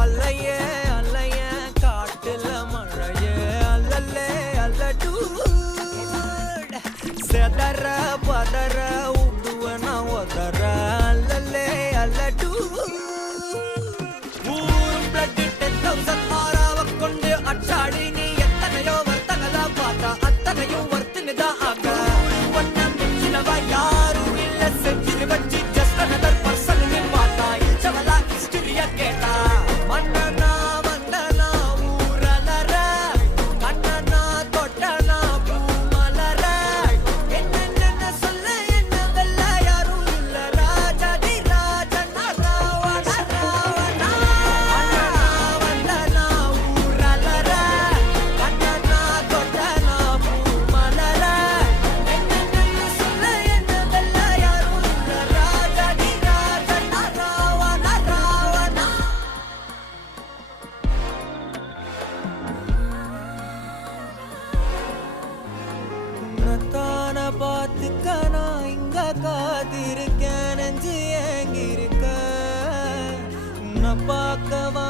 அல்லையே அல்லைய காட்டுல மழையே அல்லல்லே அல்லடு செதற பதற உடுவன ஒதற அல்லல்லே அல்லடு ஊரும் பிளட் 10,000 ஆறாவ கொண்டு அச்சாடி நீ எத்தனையோ வர்த்தகலா பார்த்தா அத்தனையும் வர்த்தினிதான் ஆக ஒன்னம் மிஞ்சினவா யாரும் இல்ல செஞ்சிரு வச்சு ஜஸ்ட் அனதர் பர்சன் நீ பார்த்தா இச்சவலா ஹிஸ்டரிய கேட்டா மன்னனா வந்தனா ஊரலற கண்ணனா தொட்டனா பூமலற என்ன சொல்ல என்ன வெல்ல யாரும் இல்ல ராஜாதி ராஜனா ராவண ராவணா மன்னனா வந்தனா ஊரலற கண்ணனா தொட்டனா பூமலற என்ன சொல்ல என்ன வெல்ல யாரும் இல்ல ராஜாதி ராஜனா ராவண ராவணா உன்னத்தான பார்த்துக்க நான் இங்க காத்திருக்கேன் நெஞ்சு ஏங்கிருக்க உன்னை பார்க்கவா